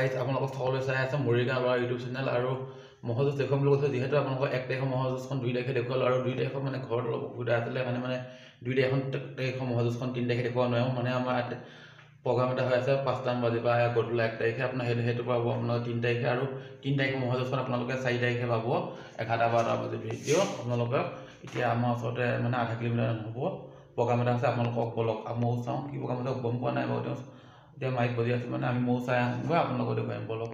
Guys আপোনালোকক সকলোৱে চাই আছে মৰিগাঁও ল'ৰা ইউটিউব চেনেল আৰু মহযুঁজ দেখুৱাম বুলি কৈছোঁ যিহেতু আপোনালোকক 1 তাৰিখৰ মহযুঁজখন 2 তাৰিখে দেখুৱালোঁ আৰু 2 তাৰিখত মানে ঘৰত অলপ অসুবিধা আছিলে কাৰণে মানে 2 তাৰিখৰ মহযুঁজখন 3 তাৰিখে দেখুওৱা নোৱাৰোঁ মানে আমাৰ প্ৰগ্ৰাম এটা হৈ আছে 5টামান বাজিৰ পৰা গধূলি 1 তাৰিখে আপোনাৰ সেইটো পাব আপোনালোকে 3 তাৰিখে আৰু 3 তাৰিখৰ মহযুঁজখন আপোনালোকে 4 তাৰিখে পাব 11-12 বজাত ভিডিঅ' আপোনালোকে এতিয়া আমাৰ ওচৰতে মানে আধা কিলোমিটাৰ হ'ব প্ৰগ্ৰাম এটা আছে আপোনালোকক বলক ময়ো চাওঁ কি প্ৰগ্ৰাম এটা গম পোৱা নাই বাৰু এতিয়া মাইক বজি আছে মানে আমি ময়ো চাই আহোঁগৈ আপোনালোকক দেখুৱাম বলক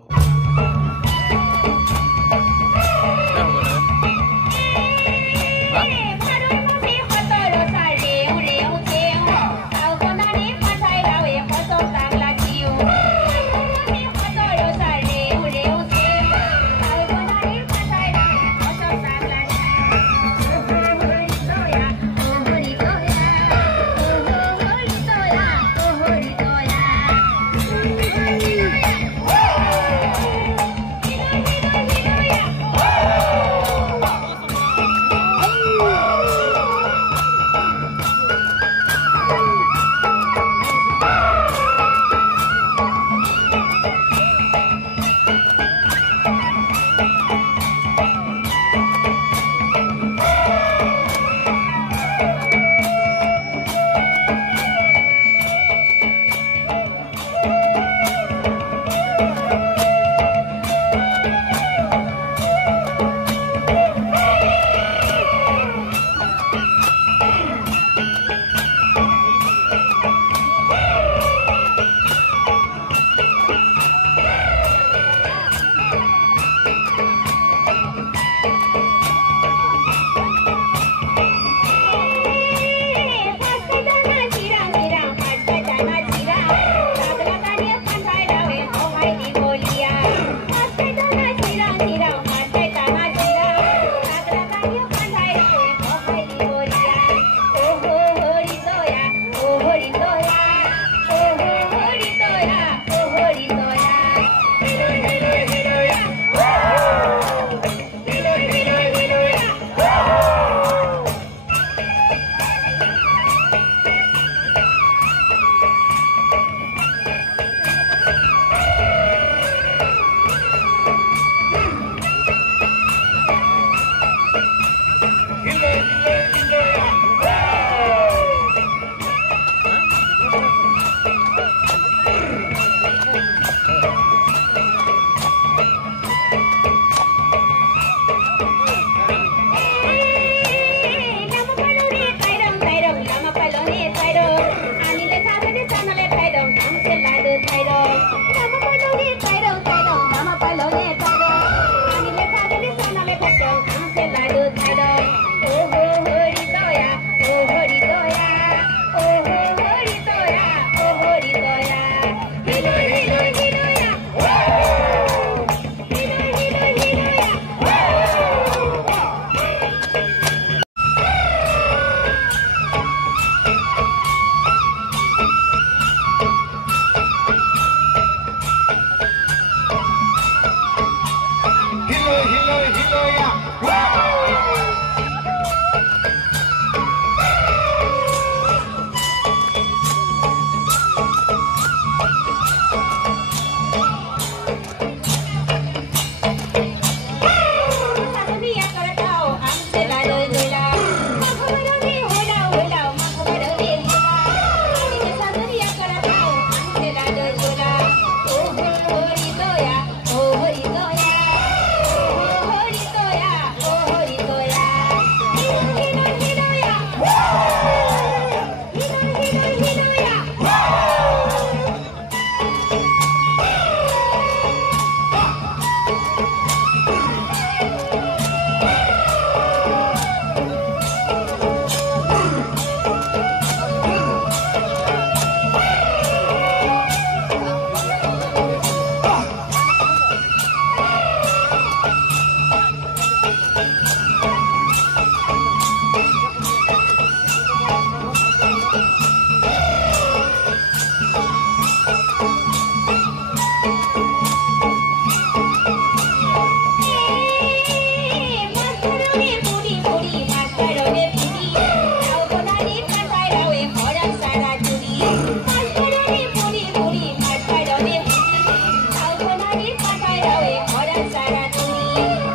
আছে।